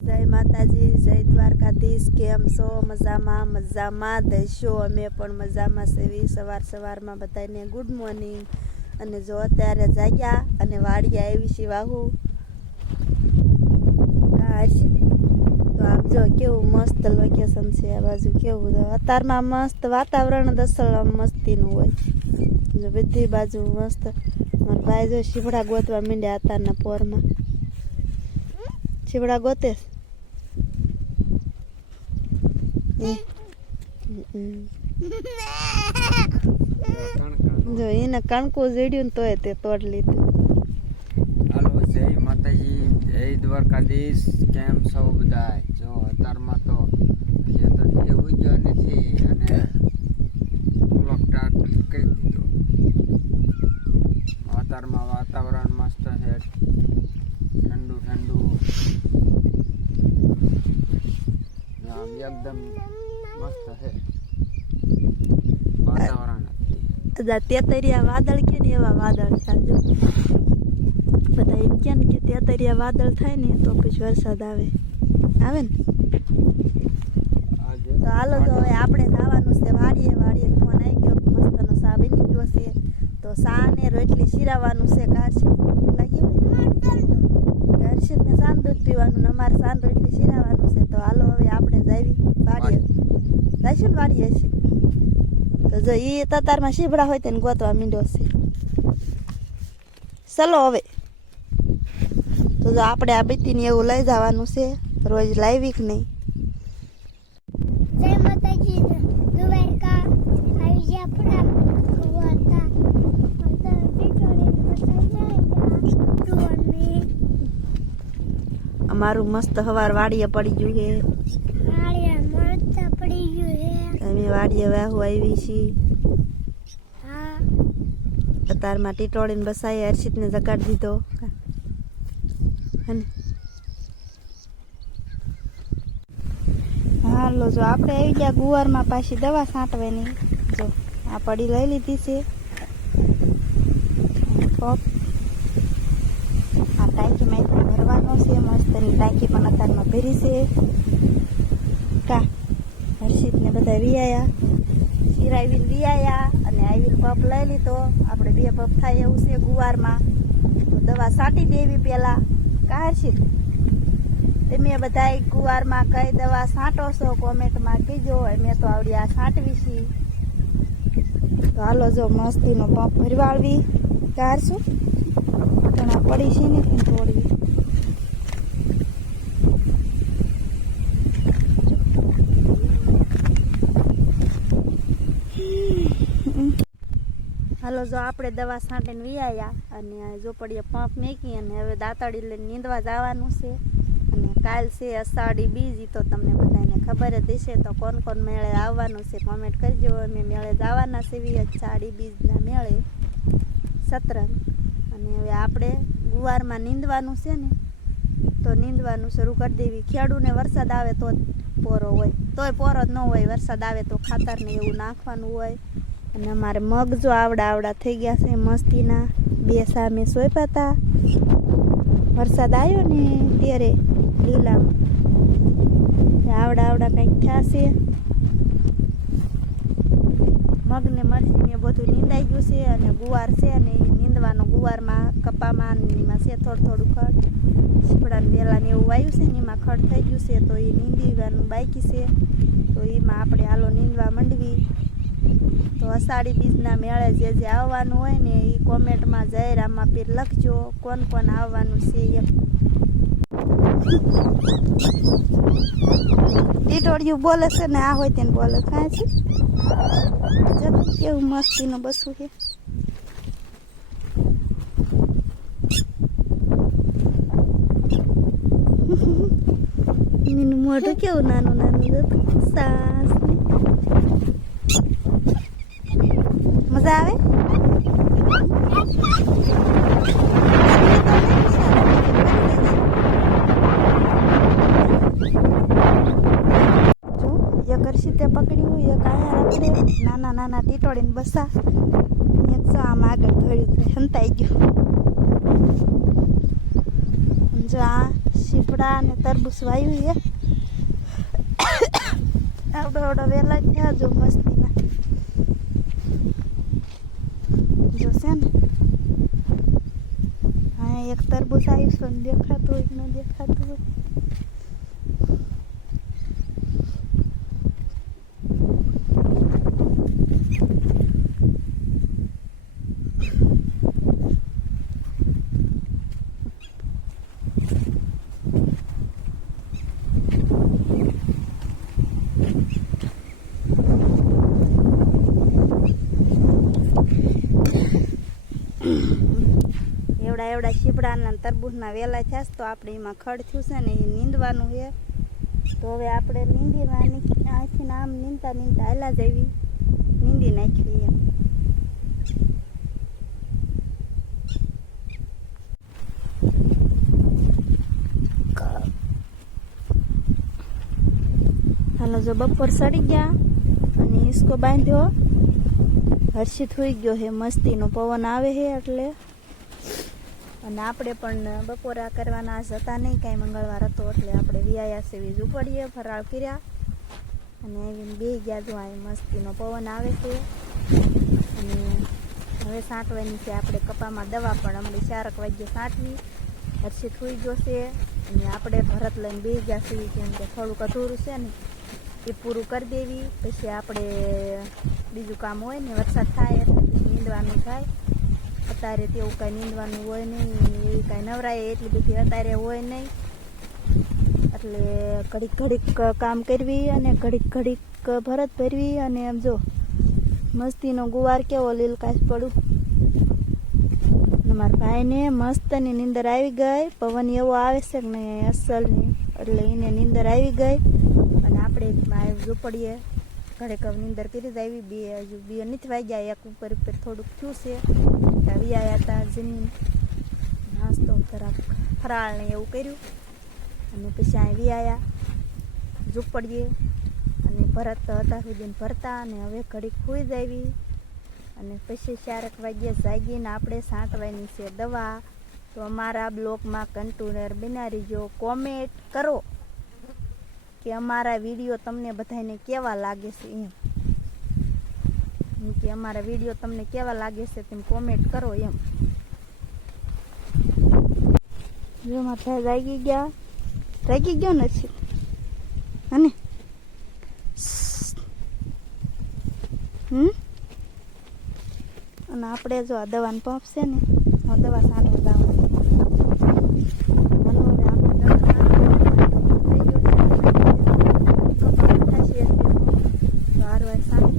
જય માતાજી, જય દ્વારકાધીશ. કેમ છો? મજામાં મજામાં દઈશો. અમે પણ મજામાં સેવી. સવારમાં બધાને ગુડ મોર્નિંગ. અને જો અત્યારે જાગ્યા અને વાડીએ આવી છે વાહુ તો આમ જો કેવું મસ્ત લોકેશન છે. આ બાજુ કેવું અત્યારમાં મસ્ત વાતાવરણ દસલ મસ્તીનું હોય. જો બધી બાજુ મસ્ત. મારા ભાઈ જો શીવડા ગોતવા માંડ્યા અત્યારના પોરમાં. શીવડા ગોતે જો એને કણકું જડ્યું ને તોય તે તોડ લીધું. હાલો, જય માતાજી, જય દ્વારકાધીશ. કેમ છો બધા? જો અત્યારમાં તો એવું જ નથી અને બ્લોક સ્ટાર્ટ કરી દીધો. અત્યારમાં વાતાવરણ મસ્ત છે, ઠંડુ એકદમ મસ્ત છે વાતાવરણ. તેતરિયા વાદળ કે ને એવા વાદળ સાજો બધા એમ કે તેતરિયા વાદળ થાય ને તો પછી વરસાદ આવે ને. તો હાલો તો હવે આપણે જવાનું છે વાડીએ. ફોન આવી ગયો, મસ્તનો સા બની ગયો છે. તો સા ને રોટલી શીરાવાનું છે. હર્ષિતને સાન દૂધ પીવાનું ને અમારે સાન રોટલી શીરાવાનું છે. તો હાલો હવે આપણે જાવી વાડીએ. જઈશું ને વાડીએ છીએ તો જો એ તતારમાં શીભડા હોય તેને ગોતવા મીંડો છે. ચલો હવે તો જો આપણે આ બીતીને એવું લઈ જવાનું છે. રોજ લાવી કે નહીં. જય માતાજી, દ્વારકા આવી ગયા પડા ગોતા અમારું મસ્ત હવાર વાડીએ પડી ગયું છે. અમે વાડીએ વાહુ આવી છીએ. અત્યારમાં ટીટોળીને બસાઈ હર્ષિતને જગાડી દીધો. હાલો જો આપણે આવી ગયા ગુવારમાં પાછી દવા છાંટવાની. જો આ પડી લઈ લીધી છે પપ. આ ટાંકીમાં ભરવાનો છે. મસ્તની ટાંકી પણ અત્યારમાં ભરી છે. કા હર્ષિતને બધા વિયાયા, શિરાવીને વિયાયા અને આવીને પપ લઈ લીધો. આપણે 2 પપ થાય એવું છે ગુવારમાં. તો દવા છાંટી દેવી પહેલાં. કા હર્ષિત, તમે બધા ગુવારમાં કઈ દવા છાંટો છો કોમેન્ટમાં કીજો. મેં તો આવડી આ છાંટવી છે. તો હાલો જો મસ્તીનો પંપ ભરવાળવી. કાઢશું ઘણા પડી છે ને તોડવી. હાલો જો આપણે દવા છાંટીને વિયાયા અને ઝોપડીએ પંપ મેકી અને હવે દાંતડી લઈને નીંદવા જવાનું છે. અને કાલ છે અષાઢી બીજ. તો તમને બધાને ખબર જ હશે. તો કોણ મેળે આવવાનું છે કોમેન્ટ કરજો. અમે મેળે જવાના છીએ અષાઢી બીજના મેળે સતરંગ. અને હવે આપણે ગુવારમાં નીંદવાનું છે ને તો નીંદવાનું શરૂ કરી દેવી. ખેડૂને વરસાદ આવે તો પોરો હોય, તોય પોરો જ ન હોય. વરસાદ આવે તો ખાતરને એવું નાખવાનું હોય. અને અમારે મગ જો આવડા થઈ ગયા છે મસ્તીના. 2 સામે સોંપ્યા હતા વરસાદ આવ્યો ને ત્યારે લીલામાં આવડા કંઈક થયા છે. મગને મરચીને બધું નીંદાઈ ગયું છે. અને ગુવાર છે અને એ નીંદવાનો ગુવારમાં કપામાં એમાં છે થોડું ખડ. શીપડાને વેલાને એવું વાયું છે ને એમાં ખડ થઈ ગયું છે. તો એ નીંદવાનું બાકી છે. તો એમાં આપણે હાલો નીંદવા માંડવી. તો અષાઢી બીજના મેળે જે આવવાનું હોય ને એ કોમેન્ટમાં જય રામા પીર લખજો. કોણ આવવાનું છે એમ. ટીટોળિયું બોલે છે ને આ હોય તેને બોલે. કાંઈ છે જતું કેવું મસ્તીનું બસું છે. એનું મોઢું કેવું નાનું જતું. સાસ મજા આવે. જો એક હર્ષિતે પકડ્યું, એક આયા રાખડે. નાના ટીટોળીને બસા. એક તો આમ આગળ ધોળ્યું સંતાઈ ગયું. જો આ શિવ સીપડા અને તરબૂચ વાયું છે આવડો વેલા થયા જો મસ્તીના જો છે ને હા એક તરબૂચ આવ્યું છે ને દેખાતું હોય કે ન દેખાતું હોય એવડા શીપડાના તરબૂચના વેલા થયા તો આપણે એમાં ખડ થયું છે ને એ નીંદવાનું છે તો હવે આપણે નીંદીવાની આથી આમ નીંદતા હાલા જવી નીંદી નાખવી એમ હાલો જો બપોર સડી ગયા અને હિસકો બાંધ્યો હર્ષિત હોઈ ગયો હે મસ્તીનો પવન આવે છે એટલે અને આપણે પણ બપોરા કરવાના જતા નહીં કાંઈ મંગળવાર હતો એટલે આપણે વિયાયા સેવી ઝૂંપડીએ ફરાળ કર્યા અને આવીને બે ગયા જો અહીં મસ્તીનો પવન આવે છે અને હવે સાંટવાની છે આપણે કપામાં દવા પણ હમણાં 4 વાગ્યે સાંટવી હર્ષિત હોઈ ગયો છે અને આપણે ભરત લઈને બે ગયા છીએ કેમ કે થોડુંક અધૂરું છે ને એ પૂરું કરી દેવી પછી આપણે બીજું કામ હોય ને વરસાદ થાય એટલે નીંદવાનું થાય અત્યારે તેવું કાંઈ નીંદવાનું હોય નહીં એવી કાંઈ નવરાય એટલી બધી અત્યારે હોય નહીં એટલે ઘડીક કામ કરવી અને ઘડીક ભરત ભરવી અને એમ જો મસ્તીનો ગુવાર કેવો લીલકાશ પડું મારા ભાઈને મસ્તની નીંદર આવી ગઈ પવન એવો આવે છે કે નહીં અસલની એટલે એને નીંદર આવી ગઈ અને આપણે ઝૂંપડીએ ઘડીક નીંદર કરી જ આવી હજુ બે નથી વાગ્યા એક ઉપર થોડુંક થયું છે વિયાયા હતા જમીન નાસ્તો જરાક ફરાળ ને એવું કર્યું અને પછી અહીં વિયાયા ઝૂંપડીએ અને ભરત હતા સુધીને ભરતા અને હવે ઘડીક ખુઈ જ આવી અને પછી 4 વાગ્યે જાગીને આપણે સાંટવાની છે દવા તો અમારા બ્લોગમાં કન્ટિન્યુઅર બના રહીજો કોમેન્ટ કરો કે અમારા વિડીયો તમને બધાને કેવા લાગે છે એમ કે અમારા વિડીયો તમને કેવા લાગે છે તેમ કોમેન્ટ કરો એમ જો માથા જાગી ગયો નથી અને અને આપણે જો આ દવાનું પંપ છે ને દવા સાંટવા જવાનું